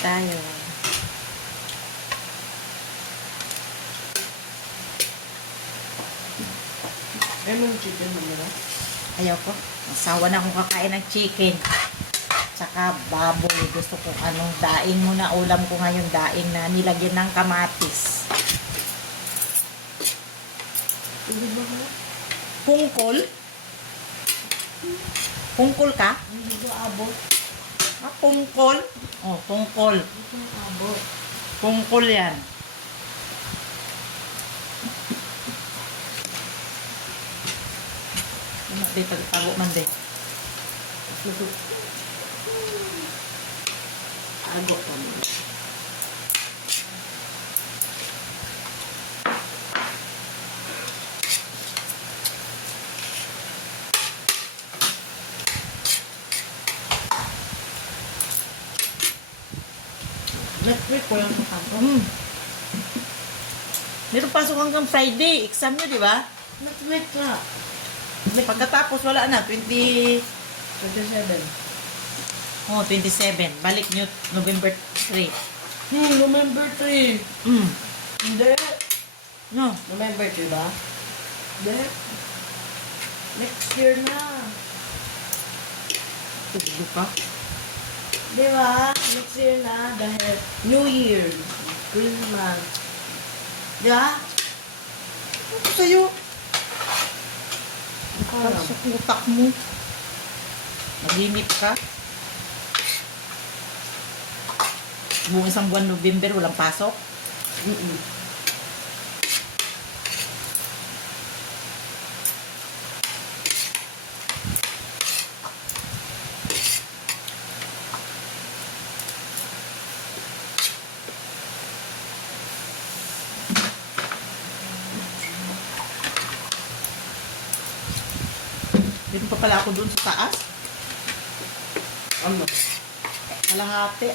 tayo. Ay, may chicken mo nila? Ayaw ko. Masawa na akong kakain ng chicken. Tsaka baboy. Gusto ko anong daing muna. Ulam ko ngayon daing na nilagyan ng kamatis. Hindi ba ka? Pungkol? Pungkol ka? Hindi ba abot? Ah, pungkol? Oh, pungkol. Hindi ba abot? Pungkol yan. Ano, di pagtago man di. Ago pa mo. Next week ko lang sa kanto. Meron pasok hanggang Friday. Exam nyo, di ba? Next week ka. Pagkatapos, wala na. 27. Oh, 27. Balik nyo November 3. November 3. Hindi. No. November 3 ba? Hindi. Next year na. Tulo ka. Di ba? Next year na dahil New Year. Christmas. Di ba? Ano sa'yo? Parang. Para sa utak mo. Naglimit ka. Buong isang buwan November, walang pasok. Dito pa pala ako doon sa taas. Ano? Kalahati.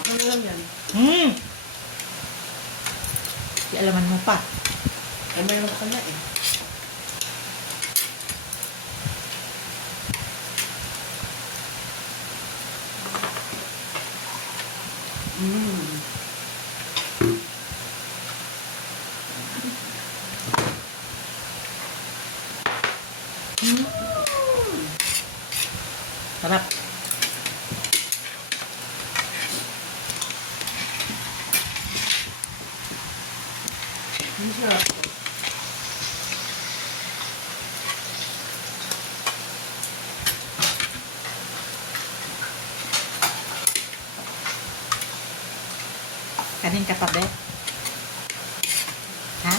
Ako na lang yan. Di alaman mo pa. Ay, mayroon ka na eh. Sarap. Ang sarap. Kanin ka pa, be? Ha?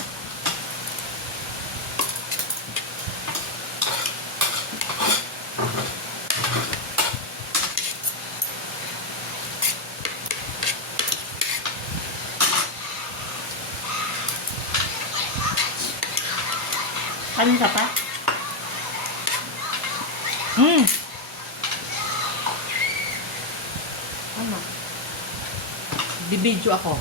Kanin ka pa? Ano? Bibidyo ako.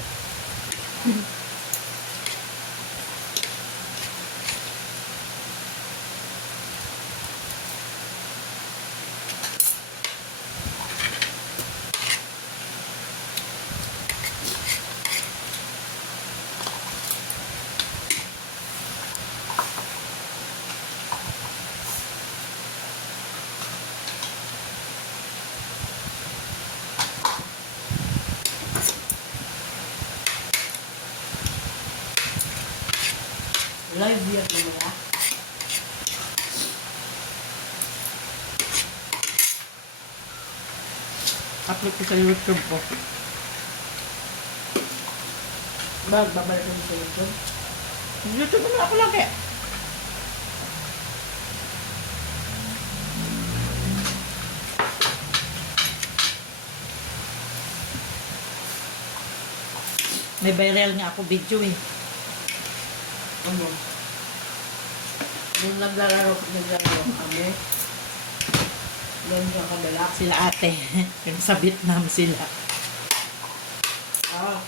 Live yan naman ah. Upload ko sa YouTube ko. Babalik ko sa YouTube. YouTube naman ako lang eh. May viral nga ako video eh. Ano? Nung naglalaro kami. Doon sa kabila. Sila ate. Yung sa Vietnam sila. Ah.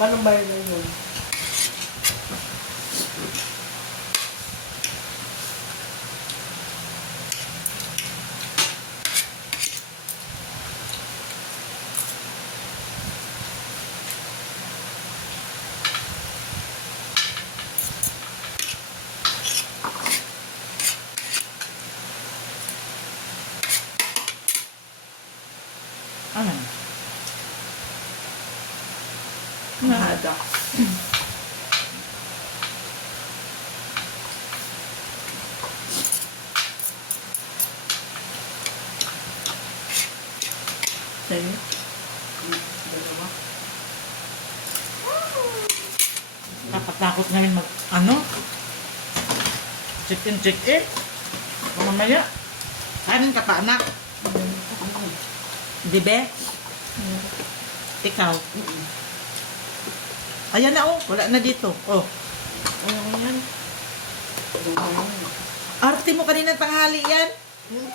Paano ba yun? Dada. Sa'yo? Dalawa. Nakatakot ngayon ano? Check-in. Mamaya. Kanin ka pa, anak. Di be? Ikaw. Ayan na, oh. Wala na dito. Oh. Ano yan? Arte mo kanina tanghali yan.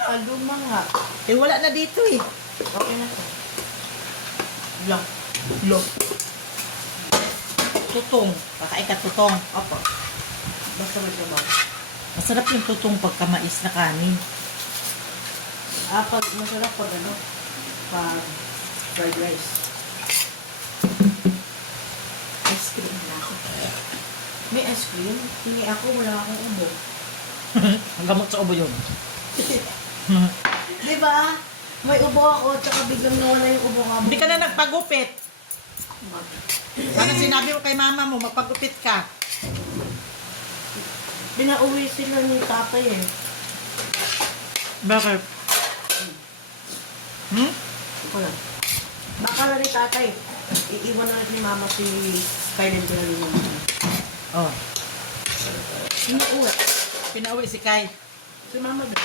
Aluma nga. Eh, wala na dito eh. Okay na to. Lo. Tutong. Kakain ka tutong. Apa. Basta may sabaw. Masarap yung tutong pagkamais na kanin. Pag masarap pag ano, pag fried rice. Ice cream na ako. May ice cream? Hindi ako, wala akong ubo. Ang gamot sa ubo yun. Di ba? May ubo ako, tsaka biglang nawala yung ubo ka. Hindi ka na nagpagupit. Sana sinabi mo kay mama mo, magpagupit ka. Pinauwi sila ni tatay eh. Bakit? Wala. Baka na ni tatay. Iiwan na ni mama si Kylie na rin naman. Oh. Pinauwi. Pinauwi si Kai. Si mama din.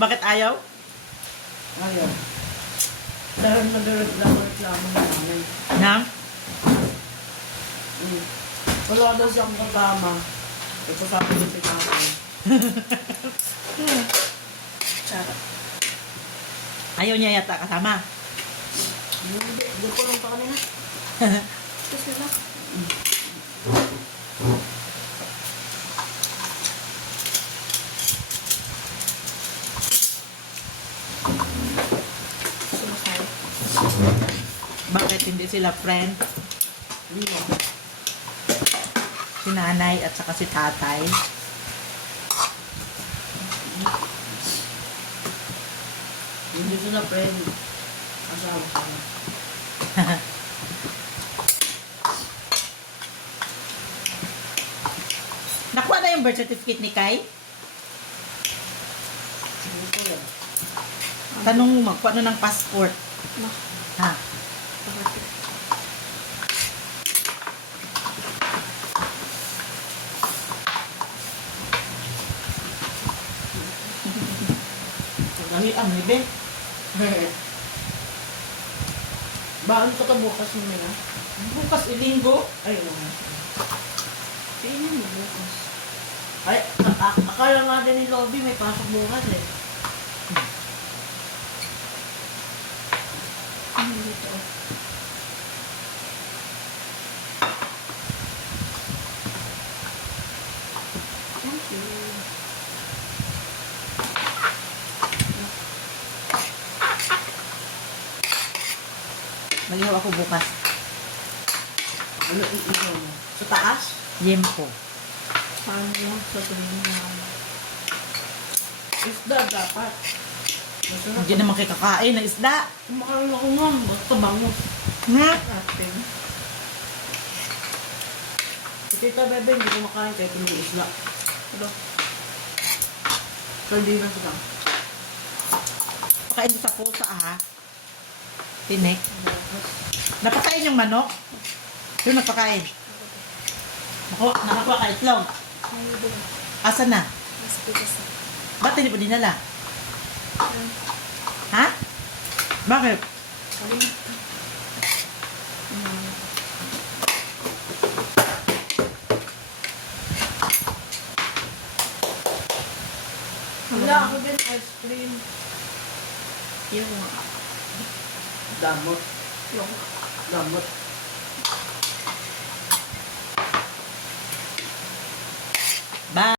Bakit ayaw? Ayaw. Dahil nagreklamo na namin. Na? Wala daw siyang kasama. Ito sabi ko si tatay. Sarap. Ayaw niya yata kasama. Hindi. Hindi ko lang pa kanina. Ito sila. Sumasay. Bakit hindi sila friend? Hindi mo. Si nanay at saka si tatay. Hindi sila friend. Asawa sila. Nakuha na yung birth certificate ni Kai? Hindi ko yan. Tanong mo, magkuha na ng passport. Ha? Dali ang libe. Baan ka ta bukas mo na? Bukas ilinggo. Ay, wala. Tingnan mo bukas. Ay, akala nga din ni Lobby may pasok bukas eh. Dito. Thank you. Mag-ihaw ako bukas. Ano iihaw mo? Sa taas? Yempo. Paano lang sa tingin mo? Isda dapat. Masarap. Hindi naman kayo kakain ng isda. Kumakain ako nga, basta bangus. Nga. Ating. Si Tita Bebe, hindi kumakain kahit hindi isla. Ano? Sardinas lang. Pakain mo sa pusa ha. Tinik. Napakain yung manok. Yung napakain. Nakakuha ka itlog. Asan na? Ba't hindi pa dinala? Ha? Bakit? Wala ako din ice cream. Yung Damot. Damot.